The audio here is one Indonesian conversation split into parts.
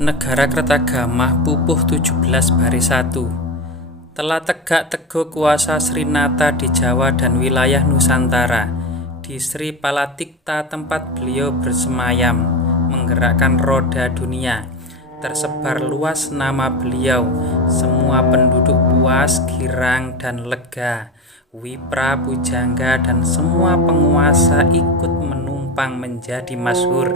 Negara Kertagamah Pupuh 17 Baris 1. Telah tegak teguh kuasa Srinata di Jawa dan wilayah Nusantara, di Sri Palatikta tempat beliau bersemayam, menggerakkan roda dunia. Tersebar luas nama beliau, semua penduduk puas, girang, dan lega. Wipra, pujangga, dan semua penguasa ikut menumpang menjadi masyhur.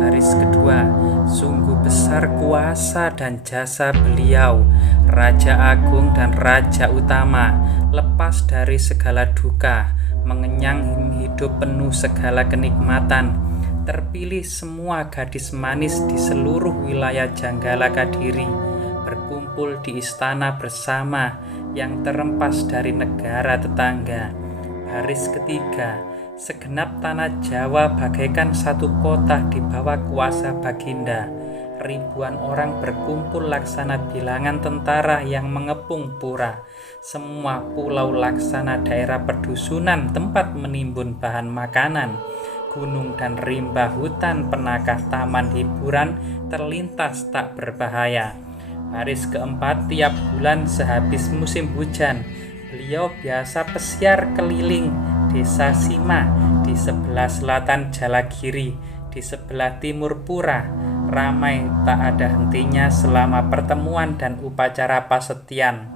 Baris kedua, sungguh besar kuasa dan jasa beliau, Raja Agung dan Raja Utama, lepas dari segala duka, mengenyang hidup penuh segala kenikmatan. Terpilih semua gadis manis di seluruh wilayah Janggala Kadiri, berkumpul di istana bersama yang terempas dari negara tetangga. Baris ketiga, segenap tanah Jawa bagaikan satu kota di bawah kuasa Baginda. Ribuan orang berkumpul laksana bilangan tentara yang mengepung pura. Semua pulau laksana daerah pedusunan tempat menimbun bahan makanan. Gunung dan rimba hutan penakah taman hiburan terlintas tak berbahaya. Baris keempat, tiap bulan sehabis musim hujan, beliau biasa pesiar keliling Desa Sima, di sebelah selatan Jalagiri, di sebelah timur Pura. Ramai tak ada hentinya selama pertemuan dan upacara pasetian.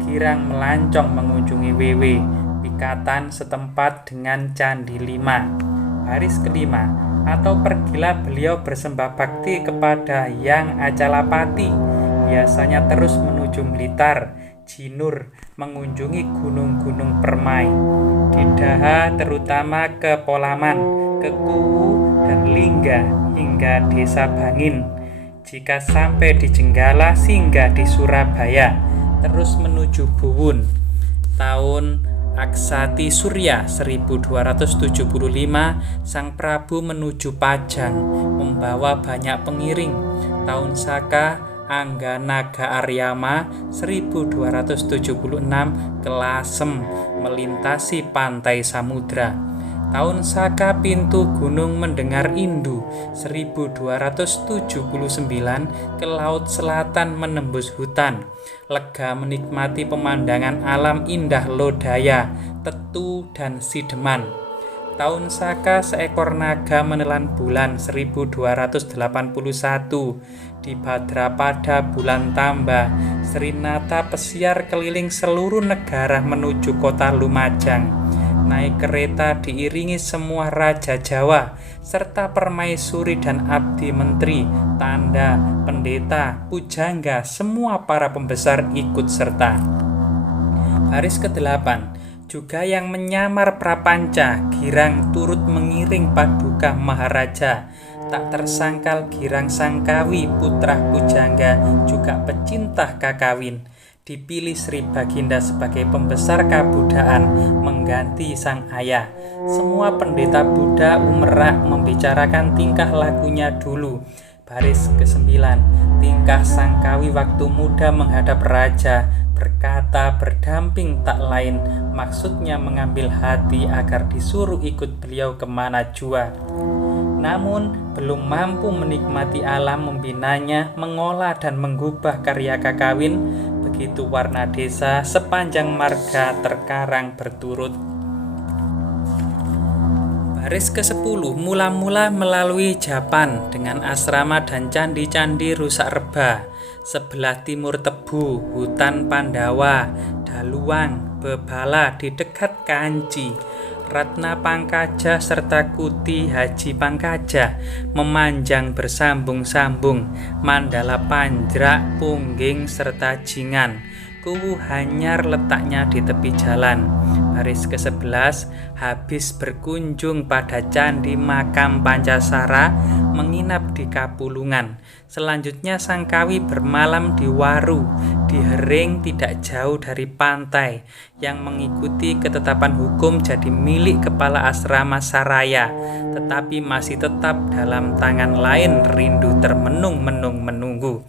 Girang melancong mengunjungi Wewe, Pikatan setempat dengan Candi Lima. Baris kelima, atau pergilah beliau bersembah bakti kepada Yang Acalapati, biasanya terus menuju Blitar, Jinur, mengunjungi gunung-gunung permai. Di Daha terutama ke Polaman, ke Kuwu dan Lingga hingga Desa Bangin. Jika sampai di Jenggala singgah di Surabaya, terus menuju Buwun. Tahun Aksati Surya 1275, Sang Prabu menuju Pajang, membawa banyak pengiring. Tahun Saka Angganaga Aryama 1276 ke Lasem, melintasi pantai samudra. Tahun Saka Pintu Gunung Mendengar Indu 1279 ke Laut Selatan menembus hutan. Lega menikmati pemandangan alam indah Lodaya, Tetu, dan Sideman. Tahun Saka seekor naga menelan bulan 1281. Di Bhadrapada bulan Tamba, Srinata pesiar keliling seluruh negara menuju kota Lumajang. Naik kereta diiringi semua raja Jawa, serta permaisuri dan abdi menteri, tanda, pendeta, pujangga, semua para pembesar ikut serta. Baris ke-8, juga yang menyamar prapanca, girang turut mengiring paduka Maharaja. Tak tersangkal girang Sangkawi, putra pujangga, juga pecinta kakawin. Dipilih Sri Baginda sebagai pembesar kabudaan mengganti sang ayah. Semua pendeta Buddha umerak membicarakan tingkah lakunya dulu. Baris ke-9, tingkah Sangkawi waktu muda menghadap raja, berkata berdamping tak lain, maksudnya mengambil hati agar disuruh ikut beliau kemana jua. Namun belum mampu menikmati alam membinanya, mengolah dan menggubah karya kakawin. Begitu warna desa sepanjang marga terkarang berturut. Baris ke-10, mula-mula melalui Japan dengan asrama dan candi-candi rusak reba. Sebelah timur Tebu, hutan Pandawa, Daluang, Bebala di dekat Kanci. Ratna Pangkaja serta Kuti Haji Pangkaja memanjang bersambung-sambung, Mandala Panjrak, Pungging, serta Jingan. Kuwu Hanyar letaknya di tepi jalan. Baris ke-11, habis berkunjung pada Candi Makam Pancasara, menginap di Kapulungan. Selanjutnya Sangkawi bermalam di Waru, di Hering tidak jauh dari pantai, yang mengikuti ketetapan hukum jadi milik kepala asrama Saraya, tetapi masih tetap dalam tangan lain rindu termenung-menung menunggu.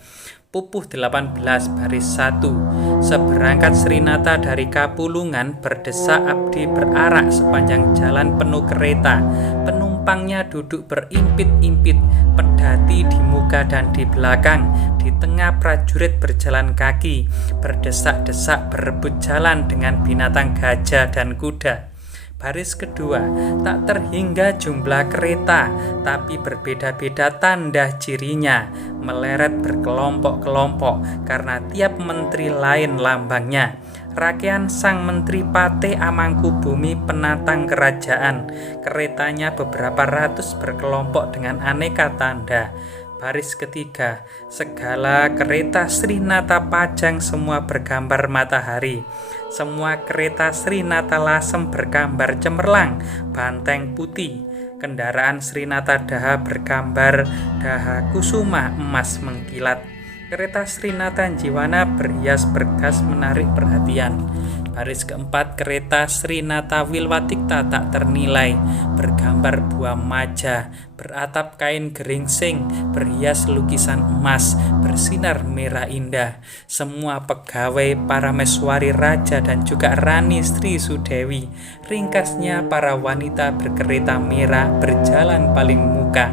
Pupuh 18 Baris 1. Seberangkat Srinata dari Kapulungan, berdesak abdi berarak sepanjang jalan penuh kereta. Penumpang penumpangnya duduk berimpit-impit, pedati di muka dan di belakang. Di tengah prajurit berjalan kaki, berdesak-desak berebut jalan dengan binatang gajah dan kuda. Baris kedua, tak terhingga jumlah kereta, tapi berbeda-beda tanda cirinya, meleret berkelompok-kelompok karena tiap menteri lain lambangnya. Rakyat sang menteri Pate Amangkubumi penatang kerajaan, keretanya beberapa ratus berkelompok dengan aneka tanda. Baris ketiga, segala kereta Srinata Pajang semua bergambar matahari. Semua kereta Srinata Lasem bergambar cemerlang, banteng putih. Kendaraan Srinata Daha bergambar daha kusuma emas mengkilat. Kereta Srinata Jiwana berhias bergas menarik perhatian. Baris keempat, kereta Srinata Wilwatikta tak ternilai, bergambar buah maja, beratap kain geringsing, berhias lukisan emas, bersinar merah indah. Semua pegawai parameswari raja dan juga Rani Sri Sudewi. Ringkasnya para wanita berkereta merah berjalan paling muka.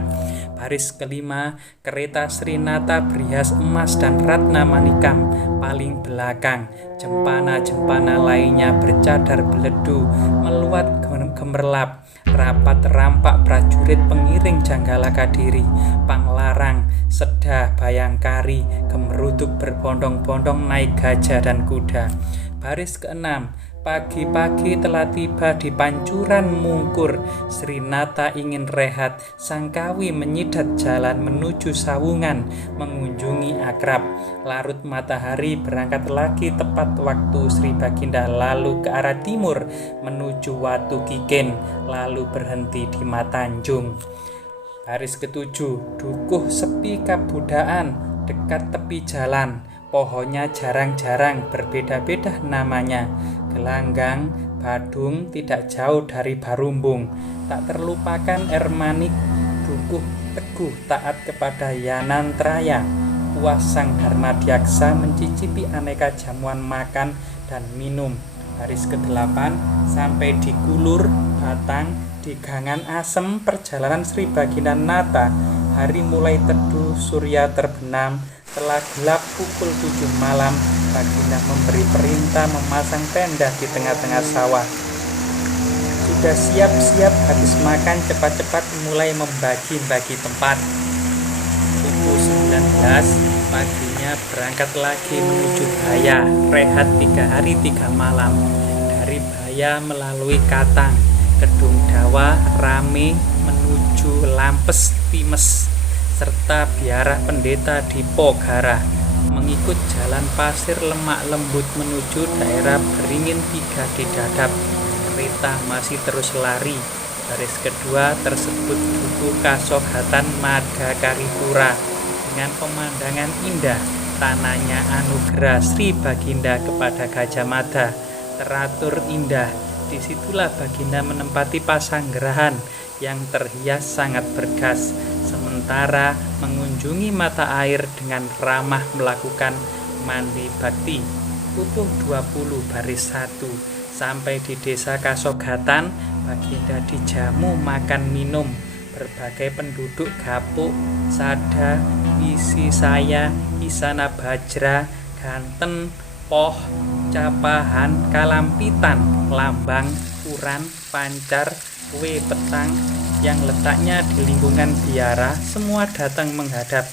Baris kelima, kereta Srinata berhias emas dan ratna manikam paling belakang. Jempana-jempana lainnya bercadar beledu, meluat gemerlap. Rapat rampak prajurit pengiring Janggala Kadiri, Panglarang, Sedah, Bayangkari, gemeruduk berbondong-bondong naik gajah dan kuda. Baris keenam, pagi-pagi telah tiba di Pancuran Mungkur. Srinata ingin rehat, Sangkawi menyidat jalan menuju Sawungan, mengunjungi akrab. Larut matahari berangkat lagi tepat waktu. Sri Baginda lalu ke arah timur menuju Watu Kikin, lalu berhenti di Matanjung. Baris ketujuh, dukuh sepi kabudaan, dekat tepi jalan. Pohonnya jarang-jarang, berbeda-beda namanya. Gelanggang, badung, tidak jauh dari barumbung. Tak terlupakan Ermanik, dukuh teguh taat kepada Yanantraya. Puas sang Dharmadiaksa mencicipi aneka jamuan makan dan minum. Baris ke-8, sampai di Kulur, Batang, di Gangan Asem perjalanan Sri Baginda Nata. Hari mulai teduh, surya terbenam. Setelah gelap pukul 7 malam, Baginda memberi perintah memasang tenda di tengah-tengah sawah. Sudah siap-siap habis makan, cepat-cepat mulai membagi-bagi tempat. Pukul 19 paginya berangkat lagi menuju Baya, rehat 3 hari 3 malam. Dari Baya melalui Katang, Kedung Dawa, Rame menuju Lampes, Times, serta biara pendeta di Pokhara, mengikut jalan pasir lemak lembut menuju daerah Beringin 3 di Dadap. Kereta masih terus lari. Baris kedua tersebut dukuh Kasogatan Madakaripura dengan pemandangan indah. Tanahnya anugerah Sri Baginda kepada Gajah Mada, teratur indah. Disitulah Baginda menempati pasanggerahan yang terhias sangat bergas, sementara mengunjungi mata air dengan ramah melakukan mandi bakti. Pukul 20 baris 1 sampai di desa Kasogatan, Baginda dijamu makan minum. Berbagai penduduk Gapuk, Sada, Wisisaya, Isana Bajra, Ganten, Poh, Capahan, Kalampitan, Lambang, Uran, Pancar, Kue Petang yang letaknya di lingkungan biara, semua datang menghadap.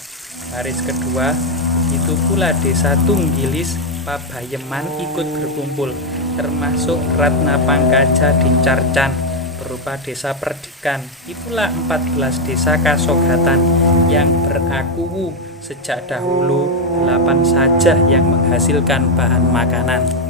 Baris kedua, begitu pula desa Tunggilis, Pabayeman ikut berkumpul, termasuk Ratna Pangkaja di Carcan, berupa desa Perdikan. Itulah 14 desa Kasogatan yang berakuwu sejak dahulu, 8 saja yang menghasilkan bahan makanan.